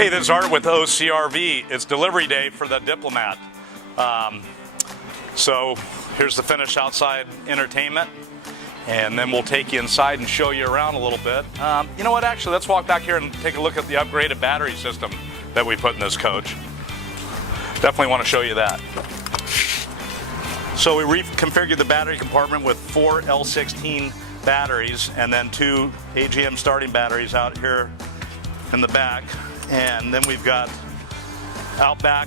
Hey, this is Art with OCRV. It's delivery day for the Diplomat. So here's the finished outside entertainment, and then we'll take you inside and show you around a little bit. You know what, actually, let's walk back here and take a look at the upgraded battery system that we put in this coach. Definitely want to show you that. So we reconfigured the battery compartment with 4 L16 batteries and then 2 AGM starting batteries out here in the back. And then we've got out back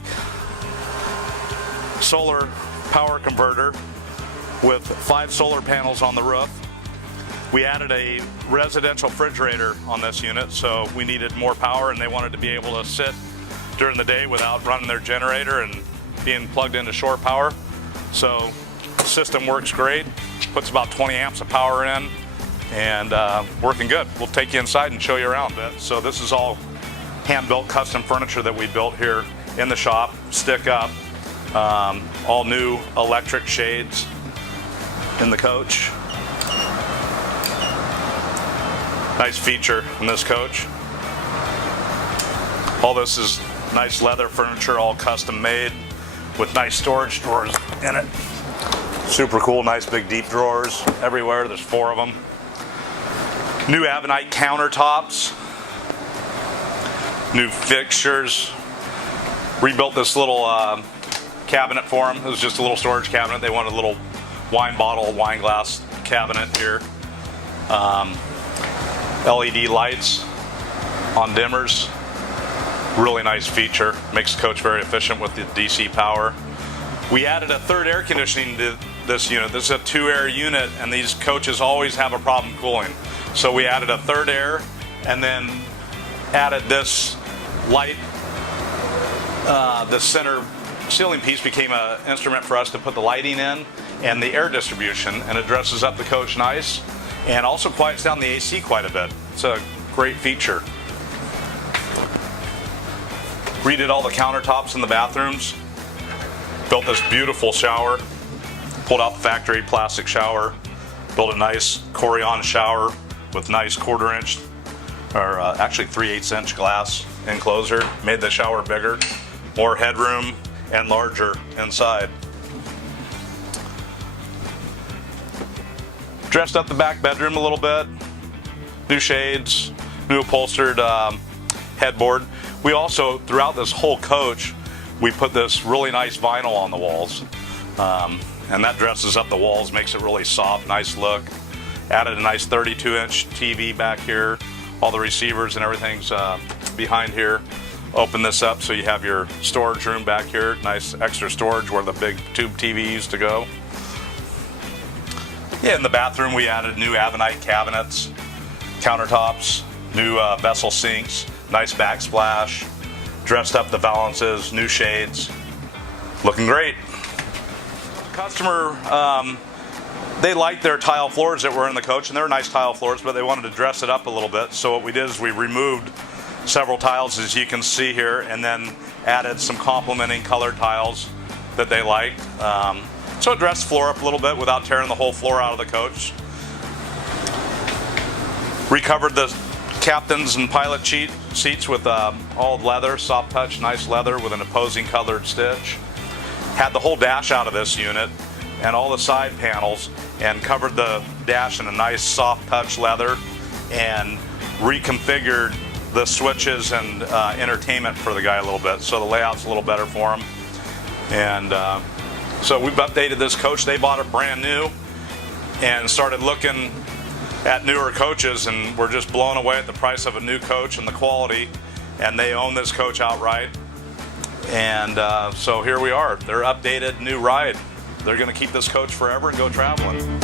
solar power converter with 5 solar panels on the roof. We added a residential refrigerator on this unit, so we needed more power and they wanted to be able to sit during the day without running their generator and being plugged into shore power. So the system works great, puts about 20 amps of power in, and working good. We'll take you inside and show you around a bit. So this is all hand-built custom furniture that we built here in the shop, stick up, all new electric shades in the coach. Nice feature in this coach. All this is nice leather furniture, all custom made with nice storage drawers in it. Super cool, nice big deep drawers everywhere. There's 4 of them. New Avenite countertops. New fixtures. Rebuilt this little cabinet for them. It was just a little storage cabinet. They wanted a little wine bottle, wine glass cabinet here. LED lights on dimmers. Really nice feature. Makes the coach very efficient with the DC power. We added a 3rd air conditioning to this unit. This is a 2-air unit, and these coaches always have a problem cooling. So we added a 3rd air, and then added this light. The center ceiling piece became an instrument for us to put the lighting in and the air distribution, and it dresses up the coach nice and also quiets down the AC quite a bit. It's a great feature. Redid all the countertops in the bathrooms. Built this beautiful shower. Pulled out the factory plastic shower. Built a nice Corian shower with nice 1/4 inch, or actually 3/8 inch glass enclosure. Made the shower bigger, more headroom, and larger inside. Dressed up the back bedroom a little bit. New shades, new upholstered headboard. We also, throughout this whole coach, we put this really nice vinyl on the walls. And that dresses up the walls, makes it really soft, nice look. Added a nice 32-inch TV back here. All the receivers and everything's behind here. Open this up so you have your storage room back here. Nice extra storage where the big tube TV used to go. Yeah, in the bathroom we added new Avenite cabinets, countertops, new vessel sinks, nice backsplash, dressed up the valances, new shades. Looking great. Customer, they liked their tile floors that were in the coach, and they're nice tile floors, but they wanted to dress it up a little bit. So what we did is we removed several tiles, as you can see here, and then added some complementing colored tiles that they liked. So it dressed the floor up a little bit without tearing the whole floor out of the coach. Recovered the captains and pilot seats with all leather, soft touch, nice leather with an opposing colored stitch. Had the whole dash out of this unit and all the side panels, and covered the dash in a nice soft touch leather, and reconfigured the switches and entertainment for the guy a little bit, so the layout's a little better for him. And so we've updated this coach. They bought it brand new and started looking at newer coaches, and we're just blown away at the price of a new coach and the quality, and they own this coach outright. And so here we are. They're updated, new ride. They're going to keep this coach forever and go traveling.